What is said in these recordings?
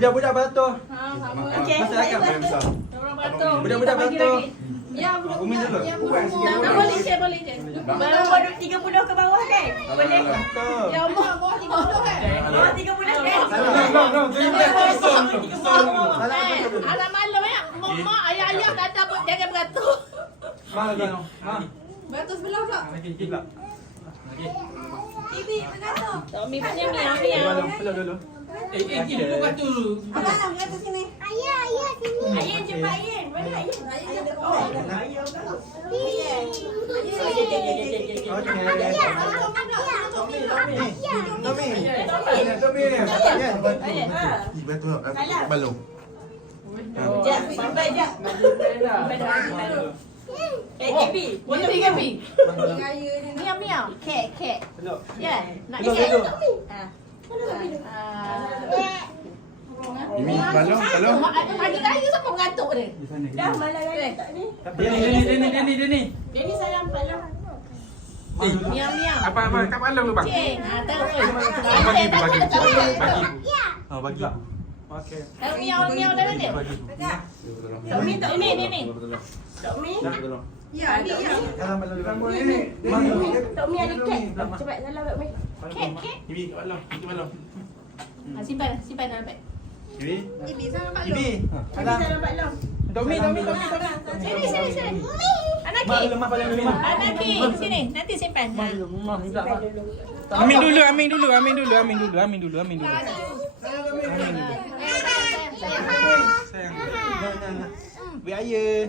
Budak-budak beratur. Ha, sama. Okey. Masyarakat. Orang beratur. Budak-budak lagi. Ya, budak Umi dulu. Tak tak boleh je, boleh je. Baru 30 ke bawah kan? Boleh. Ya Allah, bawah 30 kan? Bawah 30 kan? No, no, no. Jangan beratur. Salam. Eh, anak malam ya. Mak, mak, ayah-ayah kata apa, jangan beratur. Mana dah? Ha. Beratur sebelah pula. Lagi gila. Ibi, beratur. Tak, Mi punya miau. Dulu, dulu, dulu. Eh, eh, eh, dulu kat tu. Abang nak beratur sini. Ayah, ayah sini. Ayin jumpa Ayin. Mana Ayin? Ayin dekat bawah. Tommy. Tommy. Ih, betul. Balong. Jap, sampai jap. Eh, Ibi. Boleh pergi ke, Mi? Miau, miau. Kek, kek. Ya, nak kek. Ha. Ini balong, balong. Pagi raya siapa mengantuk dia? Dah malam lagi tak ni. Dia ni, dia ni, dia ni, dia ni, dia ni. Ni balong. Eh, Miau, miau. apa, apa, kat malam tu, bang? Cing, ha, tahu. Bagi, Eh, bagi, tak tak bagi. Ha, bagi. Okey. Tahu miau, miau dalam dia. Tok Mi, Tok Ini, Mi. ini, ini. Tok Mi. Ya, ni ya. Salam dulu. Ini. Mana? Tok Mi ada kek. Cepat salam Tok Mi. Kek, kek. Ibi, kat malam, kat malam. Ha, simpan, simpan dalam beg. Ibi. Ibi sama Pak Ibi. Ibi salam Pak Long. Tommy, Tommy, Tommy. Sini, sini, sini. Anak Mak lemah pada Tommy. Anak ki, sini. Nanti simpan. Mak minta mak. Amin dulu, amin dulu, amin dulu, amin dulu, amin dulu, amin dulu. Sayang. Biar ayah.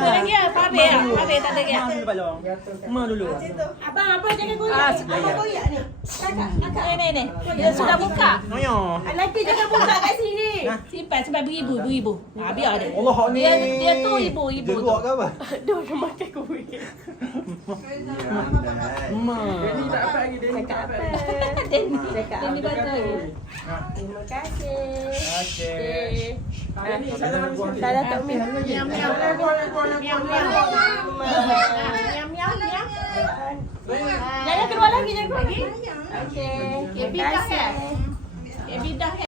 lagi ya? Pabe ya? Pabe tak ada ya? Ma dulu Pak Long. Ma dulu. Abang, abang jangan goyak. Ah, ni. Abang goyak ni. Kakak, kakak. Ni, ni, ni. Dia sudah buka. Noyo. Nanti jangan buka kat sini. Simpan, simpan beribu, beribu. Ha, biar dia. Allah hak ni. Dia, dia tu ibu, ibu tu. Jeruk ke apa? Aduh, dia makan kuih. Ma. Ni tak apa lagi, ni tak apa. Denny. Cakap Denny apa. Terima kasih. Okey. Salam sekali. Salam Tok Mi. Boleh, boleh, Miau, boleh. miau. Miau, miau, miau. Jangan keluar lagi, jangan keluar lagi. Okey. Okey, bidah kan? Okey, bidah kan?